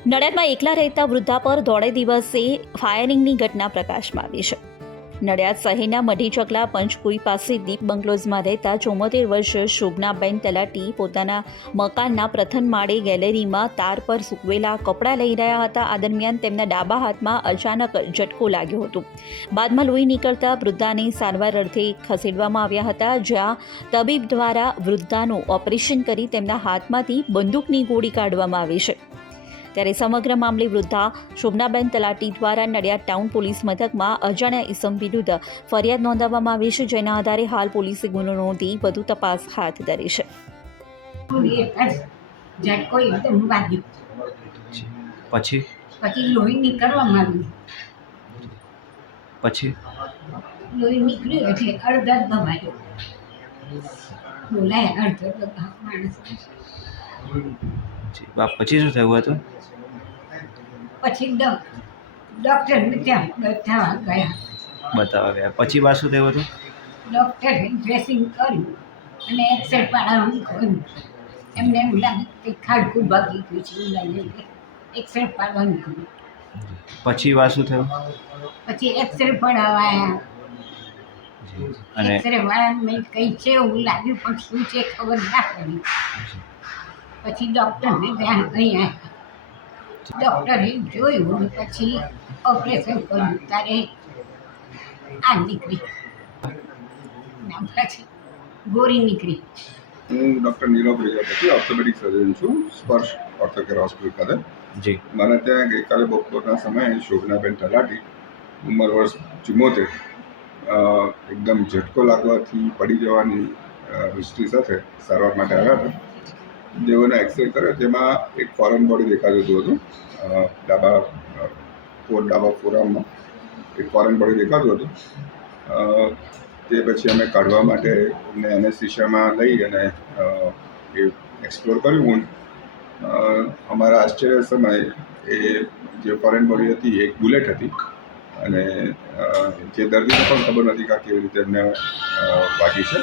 નડિયાદમાં એકલા રહેતા વૃદ્ધા પર દોઢે દિવસે ફાયરિંગની ઘટના પ્રકાશમાં આવી છે. નડિયાદ શહેરના મઢી ચકલા પંચકુઈ પાસે દીપ બંગલોઝમાં રહેતા ચોમોતેર વર્ષ શોભનાબેન તલાટી પોતાના મકાનના પ્રથમ માળે ગેલેરીમાં તાર પર સૂકવેલા કપડાં લઈ રહ્યા હતા. આ દરમિયાન તેમના ડાબા હાથમાં અચાનક ઝટકો લાગ્યો હતો. બાદમાં લોહી નીકળતા વૃદ્ધાને સારવાર અર્થે ખસેડવામાં આવ્યા હતા, જ્યાં તબીબ દ્વારા વૃદ્ધાનું ઓપરેશન કરી તેમના હાથમાંથી બંદૂકની ગોળી કાઢવામાં આવી છે. ત્યારે સમગ્ર મામલે વૃદ્ધા શોભનાબેન તલાટી દ્વારા નડિયાદ ટાઉન પોલીસ મથકમાં અજાણ્યા ઇસમ વિરુદ્ધ ફરિયાદ નોંધાવવામાં આવી છે જેના આધારે હાલ પોલીસે ગુનો નોંધી વધુ તપાસ હાથ ધરી છે. પછી? પછી લોહી નીકળવા માંડ્યું પછી? લોહી નીકળ્યું એટલે અડધા દબાયો બોલાય અડધો માણસ પછી બા પછી શું થયું હતું? પછી ડોક્ટર ત્યાં બતાવવા ગયા. બતાવવા ગયા. પછી શું થયું હતું? ડૉક્ટરે ડ્રેસિંગ કર્યું અને એક્સરે પાડવાનું કહ્યું એમને એમ લાગે કે ખાડકું ભાગી ગયું છે એવું લાગે એક્સરે પાડવાનું કહ્યું પછી વાસું શું થયું? પછી એક્સરે પડાવાયા અને એક્સરે વાળાને મેં કંઈ છે એવું લાગ્યું પણ શું છે ખબર ના પડી. પછી ડૉક્ટરને ત્યાં અહીંયા. ડૉક્ટરે જોયું અને પછી ઓપરેશન કર્યું. ત્યારે આ નીકળી. ના પછી ગોરી નીકળી. હું doctor Nirav Prajapati orthopedic surgeon છું સ્પર્શ ઓર્થોકેર હોસ્પિટલ ખાતે. જી. મને ત્યાં ગઈકાલે બપોરના સમયે શોભનાબેન તલાટી ઉંમર વર્ષ ચુમ્મોતેર એકદમ ઝટકો લાગવાથી પડી જવાની હિસ્ટ્રી સાથે સારવાર માટે આવ્યા હતા. જેઓને એક્સરે કર્યો તેમાં એક ફોરેન બોડી દેખાતું હતું. ડાબા, ફોર, ડાબા ફોરામમાં એક ફોરેન બોડી દેખાતું હતું. તે પછી અમે કાઢવા માટે એમને એનેસ્થિશિયામાં લઈ અને એ એક્સપ્લોર કર્યું. અમારા આશ્ચર્ય સમયે એ જે ફોરેન બોડી હતી એક બુલેટ હતી. અને જે દર્દીને પણ ખબર નથી કે કેવી રીતે એમને વાગી છે.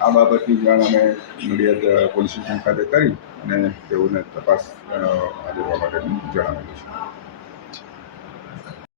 આ બાબતની જાણ અમે નડિયાદ પોલીસ સ્ટેશન ખાતે કરી અને તેઓને તપાસ આદરવા માટે જણાવેલું છે.